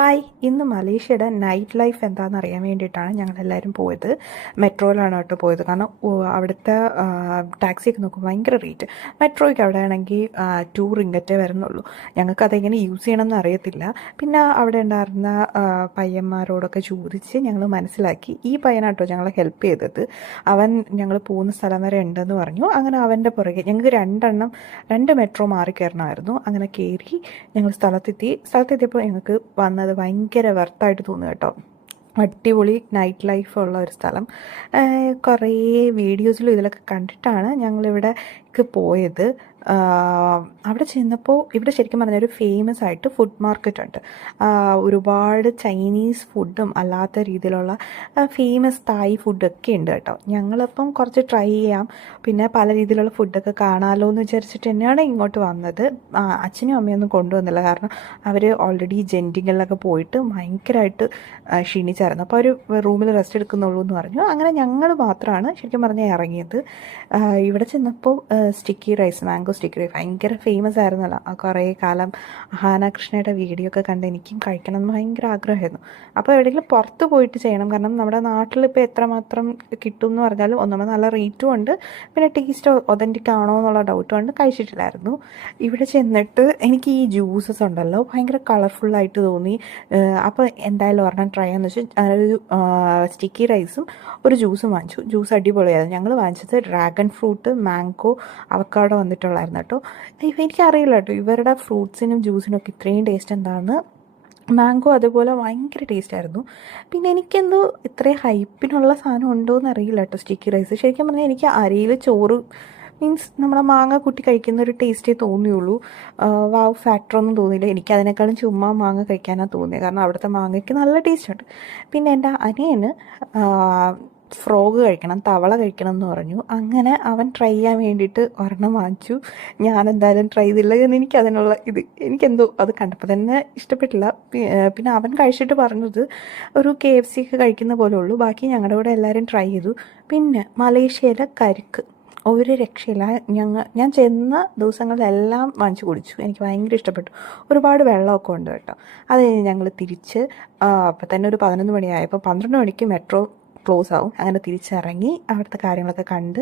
Hi, ഇന്ന് മലേഷ്യയുടെ night life എന്താണെന്ന് അറിയാൻ വേണ്ടിയിട്ടാണ് ഞങ്ങളെല്ലാവരും പോയത്. മെട്രോയിലാണ് കേട്ടോ പോയത്. കാരണം അവിടുത്തെ ടാക്സിയൊക്കെ നോക്കുമ്പോൾ ഭയങ്കര റേറ്റ്. മെട്രോയ്ക്ക് അവിടെ ആണെങ്കിൽ 2 റിംഗറ്റേ വരുന്നുള്ളൂ. ഞങ്ങൾക്ക് അതെങ്ങനെ യൂസ് ചെയ്യണമെന്ന് അറിയത്തില്ല. പിന്നെ അവിടെ ഉണ്ടായിരുന്ന പയ്യന്മാരോടൊക്കെ ചോദിച്ച് ഞങ്ങൾ മനസ്സിലാക്കി. ഈ പയ്യനാട്ടോ ഞങ്ങളെ ഹെൽപ്പ് ചെയ്തത്. അവൻ ഞങ്ങൾ പോകുന്ന സ്ഥലം വരെ ഉണ്ടെന്ന് പറഞ്ഞു. അങ്ങനെ അവൻ്റെ പുറകെ ഞങ്ങൾക്ക് 2 മെട്രോ മാറി കയറണമായിരുന്നു. അങ്ങനെ കയറി ഞങ്ങൾ സ്ഥലത്തെത്തിയപ്പോൾ ഞങ്ങൾക്ക് വന്നത് ഭയങ്കര വെർത്തായിട്ട് തോന്നി കേട്ടോ. അടിപൊളി നൈറ്റ് ലൈഫ് ഉള്ള ഒരു സ്ഥലം. കുറേ വീഡിയോസിലും ഇതിലൊക്കെ കണ്ടിട്ടാണ് ഞങ്ങളിവിടേക്ക് പോയത്. അവിടെ ചെന്നപ്പോൾ ഇവിടെ ശരിക്കും പറഞ്ഞാൽ ഒരു ഫേമസ് ആയിട്ട് ഫുഡ് മാർക്കറ്റ് ഉണ്ട്. ഒരുപാട് ചൈനീസ് ഫുഡും അല്ലാത്ത രീതിയിലുള്ള ഫേമസ് തായ് ഫുഡൊക്കെ ഉണ്ട് കേട്ടോ. ഞങ്ങളപ്പം കുറച്ച് ട്രൈ ചെയ്യാം, പിന്നെ പല രീതിയിലുള്ള ഫുഡൊക്കെ കാണാമല്ലോ എന്ന് വിചാരിച്ചിട്ട് തന്നെയാണ് ഇങ്ങോട്ട് വന്നത്. അച്ഛനും അമ്മയൊന്നും കൊണ്ടുവന്നില്ല, കാരണം അവർ ഓൾറെഡി ജെൻറ്റിങ്ങളിലൊക്കെ പോയിട്ട് ഭയങ്കരമായിട്ട് ക്ഷീണിച്ചായിരുന്നു. അപ്പോൾ അവർ റൂമിൽ റെസ്റ്റ് എടുക്കുന്നുള്ളൂ എന്ന് പറഞ്ഞു. അങ്ങനെ ഞങ്ങൾ മാത്രമാണ് ശരിക്കും പറഞ്ഞാൽ ഇറങ്ങിയത്. ഇവിടെ ചെന്നപ്പോൾ sticky rice, mango sticky rice ഭയങ്കര ഫേമസ് ആയിരുന്നല്ലോ. കുറേ കാലം ഹാന കൃഷ്ണയുടെ വീഡിയോ ഒക്കെ കണ്ട് എനിക്കും കഴിക്കണം എന്ന് ഭയങ്കര ആഗ്രഹമായിരുന്നു. അപ്പോൾ എവിടെയെങ്കിലും പുറത്ത് പോയിട്ട് ചെയ്യണം, കാരണം നമ്മുടെ നാട്ടിലിപ്പോൾ എത്രമാത്രം കിട്ടും എന്ന് പറഞ്ഞാലും ഒന്നാമത് നല്ല റേറ്റും ഉണ്ട്, പിന്നെ ടേസ്റ്റ് ഒതൻറ്റിക് ആണോ എന്നുള്ള ഡൗട്ടും കൊണ്ട് കഴിച്ചിട്ടില്ലായിരുന്നു. ഇവിടെ ചെന്നിട്ട് എനിക്ക് ഈ ജ്യൂസസ് ഉണ്ടല്ലോ ഭയങ്കര കളർഫുള്ളായിട്ട് തോന്നി. അപ്പോൾ എന്തായാലും ഒരെണ്ണം ട്രൈ ചെയ്യാന്ന് വെച്ചാൽ അങ്ങനൊരു സ്റ്റിക്കി റൈസും ഒരു ജ്യൂസും വാങ്ങിച്ചു. ജ്യൂസ് അടിപൊളിയായിരുന്നു. ഞങ്ങൾ വാങ്ങിച്ചത് ഡ്രാഗൺ ഫ്രൂട്ട്, മാംഗോ, അവക്കാഡോ വന്നിട്ടുള്ളായിരുന്നു കേട്ടോ. എനിക്കറിയില്ല കേട്ടോ ഇവരുടെ ഫ്രൂട്ട്സിനും ജ്യൂസിനും ഒക്കെ ഇത്രയും ടേസ്റ്റ് എന്താണെന്ന്. മാംഗോ അതുപോലെ ഭയങ്കര ടേസ്റ്റായിരുന്നു. പിന്നെ എനിക്കെന്തോ ഇത്രയും ഹൈപ്പിനുള്ള സാധനം ഉണ്ടോ എന്ന് അറിയില്ല കേട്ടോ സ്റ്റിക്കി റൈസ്. ശരിക്കും പറഞ്ഞാൽ എനിക്ക് അരിയിൽ ചോറ് മീൻസ് നമ്മുടെ മാങ്ങ കുട്ടി കഴിക്കുന്ന ഒരു ടേസ്റ്റേ തോന്നിയുള്ളൂ. വാവ് ഫാക്ടറൊന്നും തോന്നിയില്ല. എനിക്കതിനേക്കാളും ചുമ്മാ മാങ്ങ കഴിക്കാനാണ് തോന്നിയത്, കാരണം അവിടുത്തെ മാങ്ങയ്ക്ക് നല്ല ടേസ്റ്റ് ഉണ്ട്. പിന്നെ എൻ്റെ അനിയന് ഫ്രോഗ് കഴിക്കണം, തവള കഴിക്കണം എന്ന് പറഞ്ഞു. അങ്ങനെ അവൻ ട്രൈ ചെയ്യാൻ വേണ്ടിയിട്ട് ഒരെണ്ണം വാങ്ങിച്ചു. ഞാനെന്തായാലും ട്രൈ ചെയ്തില്ല, കാരണം എനിക്കതിനുള്ള എനിക്കെന്തോ അത് കണ്ടപ്പോൾ തന്നെ ഇഷ്ടപ്പെട്ടില്ല. പിന്നെ അവൻ കഴിച്ചിട്ട് പറഞ്ഞത് ഒരു KFC ഒക്കെ കഴിക്കുന്ന പോലെ ഉള്ളൂ. ബാക്കി ഞങ്ങളുടെ കൂടെ എല്ലാവരും ട്രൈ ചെയ്തു. പിന്നെ മലേഷ്യയിലെ കരിക്ക് ഒരു രക്ഷയില്ല. ഞാൻ ചെന്ന ദിവസങ്ങളിലെല്ലാം വാങ്ങിച്ചു കുടിച്ചു. എനിക്ക് ഭയങ്കര ഇഷ്ടപ്പെട്ടു. ഒരുപാട് വെള്ളമൊക്കെ ഉണ്ട് കേട്ടോ. അത് കഴിഞ്ഞ് ഞങ്ങൾ തിരിച്ച് അപ്പം തന്നെ ഒരു 11 മണിയായപ്പോൾ 12 മണിക്ക് മെട്രോ ക്ലോസ് ആവും. അങ്ങനെ തിരിച്ചിറങ്ങി അവിടുത്തെ കാര്യങ്ങളൊക്കെ കണ്ട്